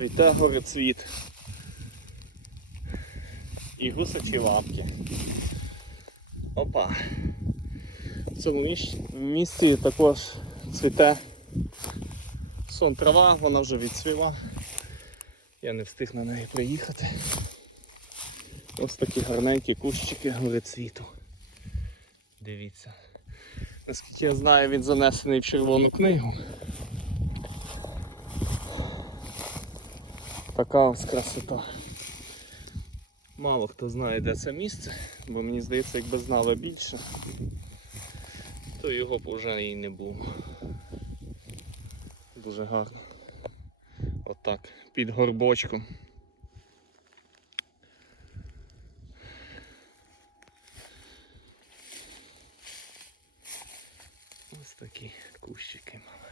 цвіте горецвіт. І гусачі лапки. Опа. В цьому місці також цвіте сон трава, вона вже відцвіла. Я не встиг на неї приїхати. Ось такі гарненькі кущики горецвіту. Дивіться. Наскільки я знаю, він занесений в червону книгу. Така ось красота. Мало хто знає, де це місце, бо мені здається, якби знали більше, то його б вже і не було. Дуже гарно. Отак, під горбочком. Ось такі кущики маленькі.